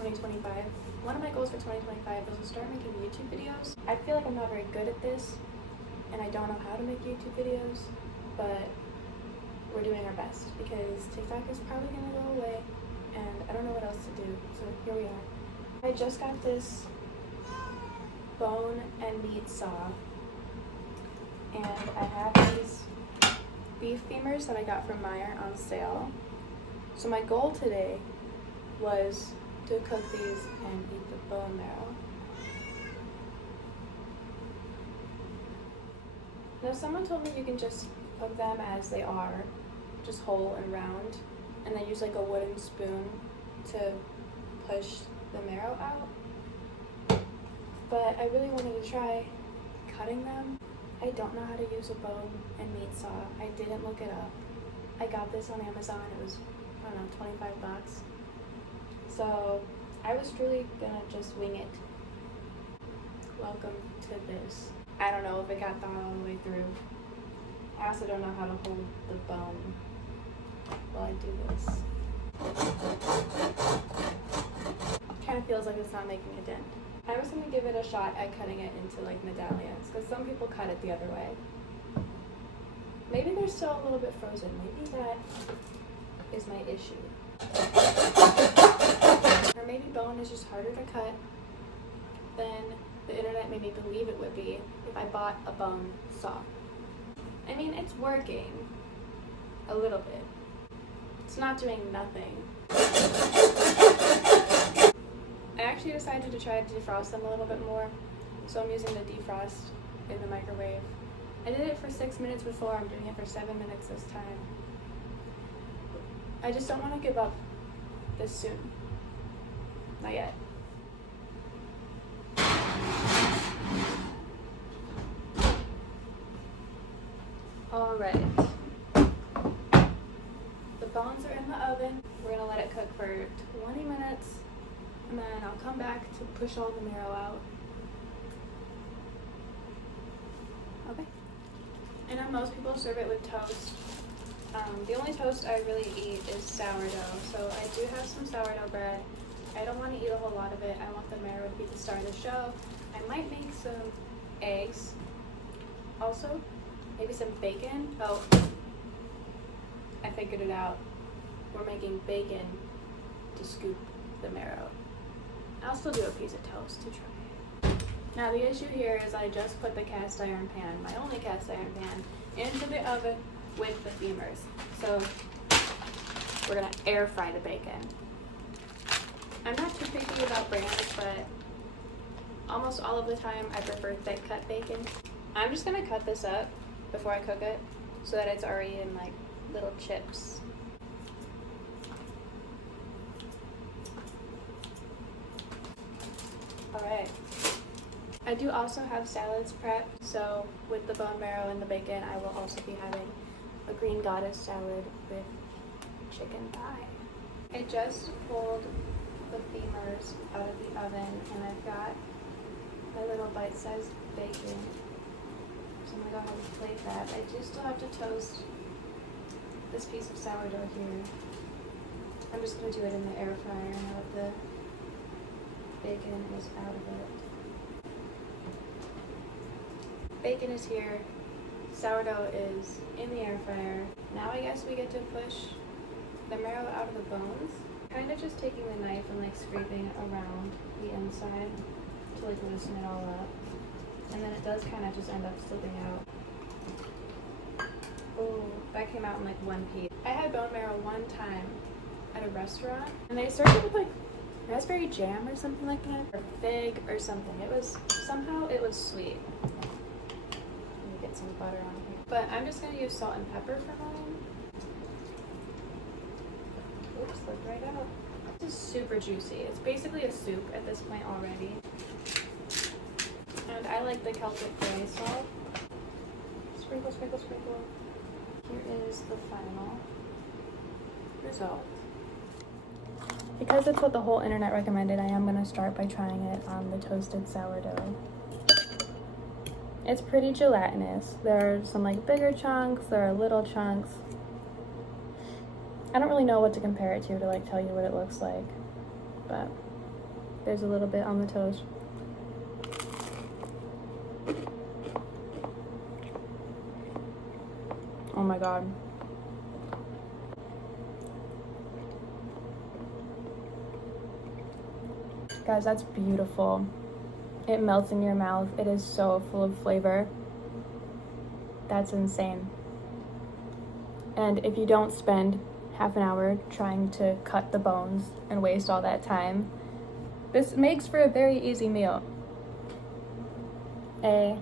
2025. One of my goals for 2025 was to start making YouTube videos. I feel like I'm not very good at this, and I don't know how to make YouTube videos, but we're doing our best because TikTok is probably gonna go away, and I don't know what else to do, so here we are. I just got this bone and meat saw, and I have these beef femurs that I got from Meyer on sale. So my goal today was to cook these and eat the bone marrow. Now someone told me you can just cook them as they are, just whole and round, and then use like a wooden spoon to push the marrow out. But I really wanted to try cutting them. I don't know how to use a bone and meat saw. I didn't look it up. I got this on Amazon. It was, I don't know, 25 bucks. So I was truly gonna just wing it. Welcome to this. I don't know if it got thawed all the way through. I also don't know how to hold the bone while I do this. Kind of feels like it's not making a dent. I was gonna give it a shot at cutting it into like medallions, because some people cut it the other way. Maybe they're still a little bit frozen. Maybe that is my issue. Or maybe bone is just harder to cut than the internet made me believe it would be if I bought a bone saw. I mean, it's working a little bit. It's not doing nothing. I actually decided to try to defrost them a little bit more, so I'm using the defrost in the microwave. I did it for 6 minutes before, I'm doing it for 7 minutes this time. I just don't want to give up this soon. Not yet. Alright. The bones are in the oven. We're gonna let it cook for 20 minutes, and then I'll come back to push all the marrow out. Okay. I know most people serve it with toast. The only toast I really eat is sourdough, so I do have some sourdough bread. I don't want to eat a whole lot of it. I want the marrow to be the star of the show. I might make some eggs. Also, maybe some bacon. Oh, I figured it out. We're making bacon to scoop the marrow. I'll still do a piece of toast to try. Now the issue here is I just put the cast iron pan, my only cast iron pan, into the oven with the femurs. So we're gonna air fry the bacon. I'm not too picky about brands, but almost all of the time I prefer thick cut bacon. I'm just gonna cut this up before I cook it so that it's already in like little chips. Alright. I do also have salads prepped, so with the bone marrow and the bacon, I will also be having a green goddess salad with chicken thigh. I just pulled the femurs out of the oven, and I've got my little bite-sized bacon. So I'm gonna go ahead and plate that. I do still have to toast this piece of sourdough here. I'm just gonna do it in the air fryer now that the bacon is out of it. Bacon is here, sourdough is in the air fryer. Now I guess we get to push the marrow out of the bones. Kind of just taking the knife and like scraping it around the inside to like loosen it all up. And then it does kind of just end up slipping out. Oh, that came out in like one piece. I had bone marrow one time at a restaurant, and they served it with like raspberry jam or something like that, or fig or something. It was sweet. Let me get some butter on here. But I'm just gonna use salt and pepper for mine. Oops, slipped right out. This is super juicy. It's basically a soup at this point already. And I like the Celtic gray salt. Sprinkle, sprinkle, sprinkle. Here is the final result. Because it's what the whole internet recommended, I am going to start by trying it on the toasted sourdough. It's pretty gelatinous. There are some like bigger chunks, there are little chunks. I don't really know what to compare it to like tell you what it looks like, but There's a little bit on the toast. Oh my god. Guys, that's beautiful. It melts in your mouth. It is so full of flavor. That's insane. And if you don't spend half an hour trying to cut the bones and waste all that time, this makes for a very easy meal. A+.